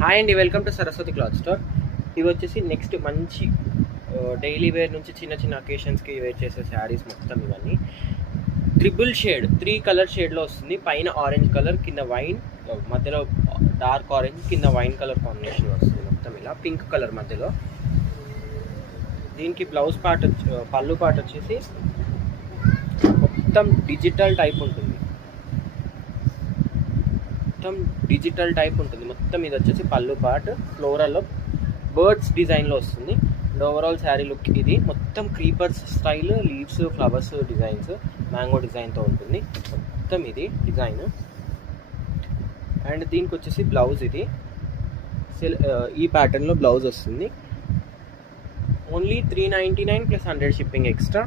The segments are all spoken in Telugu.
హాయ్ అండి, welcome to Saraswati cloth store. ఇవి వచ్చేసి నెక్స్ట్ మంచి డైలీ వేర్ నుంచి చిన్న చిన్న అకేషన్స్కి వేర్ చేసే శారీస్ మొత్తం. ఇవన్నీ ట్రిపుల్ షేడ్ 3 కలర్ షేడ్లో వస్తుంది. పైన ఆరెంజ్ కలర్, కింద వైన్, మధ్యలో డార్క్ ఆరెంజ్, కింద వైన్ కలర్ కాంబినేషన్ వస్తుంది. మొత్తం ఇలా పింక్ కలర్ మధ్యలో. దీనికి బ్లౌజ్ పార్ట్ పళ్ళు పార్ట్ వచ్చేసి మొత్తం డిజిటల్ టైప్ ఉంటుంది. మొత్తం ఇది వచ్చేసి పళ్ళు పార్ట్ ఫ్లోరల్లో బర్డ్స్ డిజైన్లో వస్తుంది. అండ్ ఓవరాల్ శారీ లుక్ ఇది. మొత్తం creepers style, leaves, flowers designs, mango డిజైన్తో ఉంటుంది మొత్తం ఇది డిజైన్. అండ్ దీనికి వచ్చేసి బ్లౌజ్ ఇది ఈ ప్యాటర్న్లో బ్లౌజ్ వస్తుంది. Only 399 plus 100 shipping extra.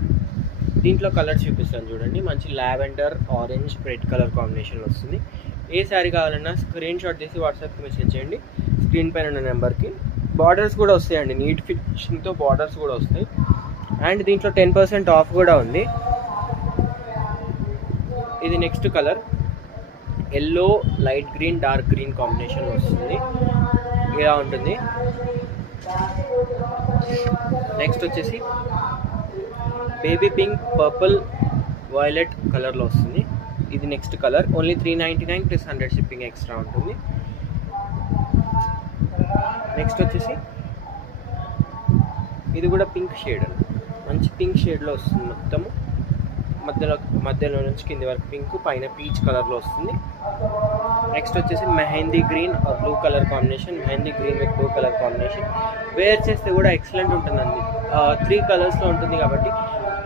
దీంట్లో కలర్ చూపిస్తాను చూడండి. మంచి lavender, orange, red colour combination వస్తుంది. ఏ శారీ కావాలన్నా స్క్రీన్ షాట్ తీసి వాట్సాప్కి మెసేజ్ చేయండి. స్క్రీన్ పైన ఉన్న నెంబర్కి. బార్డర్స్ కూడా వస్తాయండి, నీట్ ఫినిషింగ్తో బార్డర్స్ కూడా వస్తాయి. అండ్ దీంట్లో 10% ఆఫ్ కూడా ఉంది. ఇది next colour yellow, light green, dark green combination వస్తుంది. ఇలా ఉంటుంది. నెక్స్ట్ వచ్చేసి బేబీ పింక్, పర్పుల్, వైలెట్ కలర్లో వస్తుంది. ఇది next colour. Only 399 plus 100 shipping extra ఉంటుంది. నెక్స్ట్ వచ్చేసి ఇది కూడా పింక్ షేడ్, మంచి పింక్ షేడ్లో వస్తుంది. మొత్తము మధ్యలో నుంచి కింది వరకు పింక్, పైన పీచ్ కలర్లో వస్తుంది. నెక్స్ట్ వచ్చేసి mehndi green or blue colour combination. Mehndi green with blue colour combination wear చేస్తే కూడా ఎక్సలెంట్ ఉంటుందండి. 3 కలర్స్లో ఉంటుంది కాబట్టి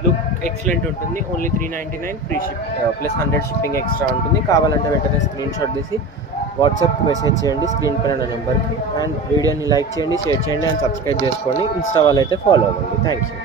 లుక్ ఎక్సలెంట్ ఉంటుంది. Only 399 free ship plus 100 shipping extra ఉంటుంది. కావాలంటే వెంటనే స్క్రీన్ షాట్ తీసి వాట్సాప్కి మెసేజ్ చేయండి స్క్రీన్ పైన నెంబర్కి. అండ్ వీడియోని లైక్ చేయండి, షేర్ చేయండి అండ్ సబ్స్క్రైబ్ చేసుకోండి. ఇన్స్టా వాళ్ళు అయితే ఫాలో అవ్వండి. Thank you.